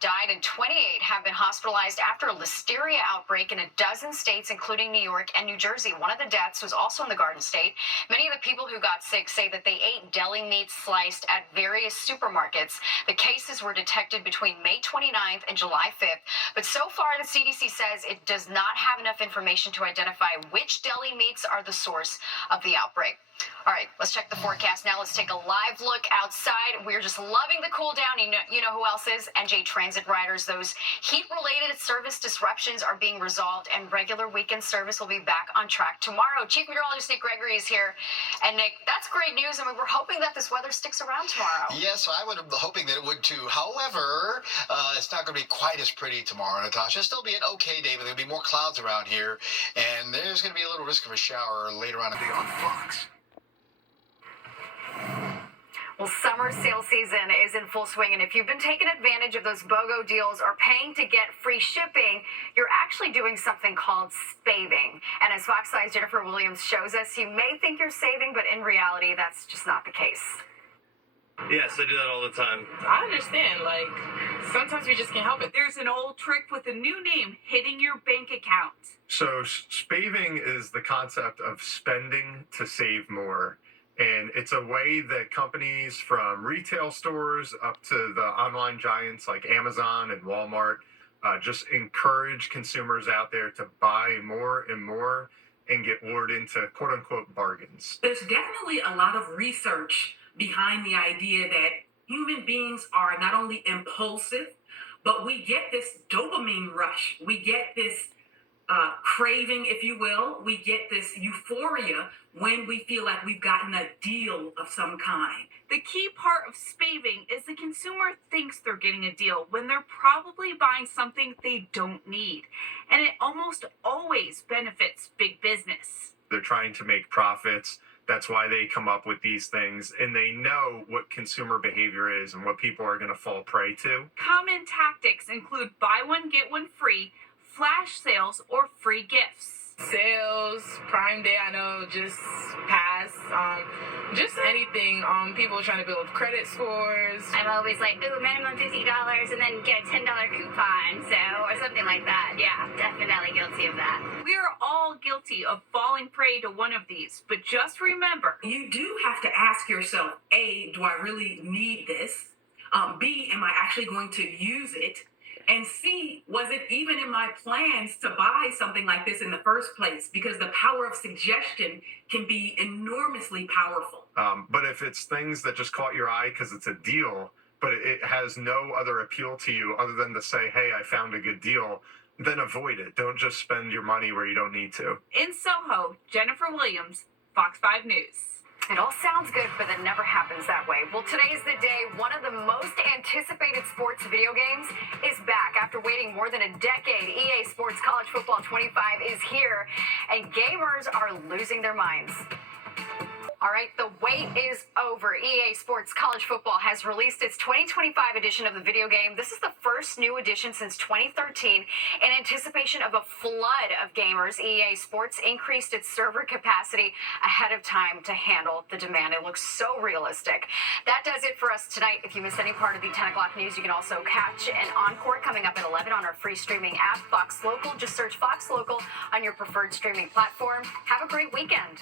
died and 28 have been hospitalized after a Listeria outbreak in a dozen states, including New York and New Jersey. One of the deaths was also in the Garden State. Many of the people who got sick say that they ate deli meat sliced at various supermarkets. The cases were detected between May 29th and July 5th. But so far, the CDC says it does not have enough information to identify which deli meats are the source of the outbreak. All right, let's check the forecast now. Let's take a live look outside. We're just loving the cool down. You know who else is? NJ Transit riders. Those heat-related service disruptions are being resolved, and regular weekend service will be back on track tomorrow. Chief Meteorologist Nick Gregory is here. And Nick, that's great news. I mean, we're hoping that this weather sticks around tomorrow. Yes, I would be hoping that it would too. However, it's not going to be quite as pretty tomorrow, Natasha. It'll still be an okay day, but there'll be more clouds around here, and there's going to be a little risk of a shower later on Fox. Well, summer sale season is in full swing, and if you've been taking advantage of those BOGO deals or paying to get free shipping, you're actually doing something called spaving. And as Fox 5's Jennifer Williams shows us, you may think you're saving, but in reality, that's just not the case. Yes, I do that all the time. I understand. Like, sometimes we just can't help it. There's an old trick with a new name hitting your bank account. So spaving is the concept of spending to save more. And it's a way that companies from retail stores up to the online giants like Amazon and Walmart just encourage consumers out there to buy more and more and get lured into quote-unquote bargains. There's definitely a lot of research behind the idea that human beings are not only impulsive, but we get this dopamine rush. We get this craving, if you will. We get this euphoria when we feel like we've gotten a deal of some kind. The key part of spaving is the consumer thinks they're getting a deal when they're probably buying something they don't need. And it almost always benefits big business. They're trying to make profits. That's why they come up with these things, and they know what consumer behavior is and what people are going to fall prey to. Common tactics include buy one, get one free, flash sales, or free gifts. Sales, Prime Day, I know, just pass, just anything. People are trying to build credit scores. I'm always like, ooh, minimum $50 and then get a $10 coupon, or something like that. Yeah, definitely guilty of that. We are all guilty of falling prey to one of these, but just remember, you do have to ask yourself, A, do I really need this? B, am I actually going to use it? And C, was it even in my plans to buy something like this in the first place? Because the power of suggestion can be enormously powerful. But if it's things that just caught your eye because it's a deal, but it has no other appeal to you other than to say, hey, I found a good deal, then avoid it. Don't just spend your money where you don't need to. In Soho, Jennifer Williams, Fox 5 News. It all sounds good, but it never happens that way. Well, today is the day one of the most anticipated sports video games is back. After waiting more than a decade, EA Sports College Football 25 is here, and gamers are losing their minds. All right, the wait is over. EA Sports College Football has released its 2025 edition of the video game. This is the first new edition since 2013. In anticipation of a flood of gamers, EA Sports increased its server capacity ahead of time to handle the demand. It looks so realistic. That does it for us tonight. If you missed any part of the 10 o'clock news, you can also catch an encore coming up at 11 on our free streaming app, Fox Local. Just search Fox Local on your preferred streaming platform. Have a great weekend.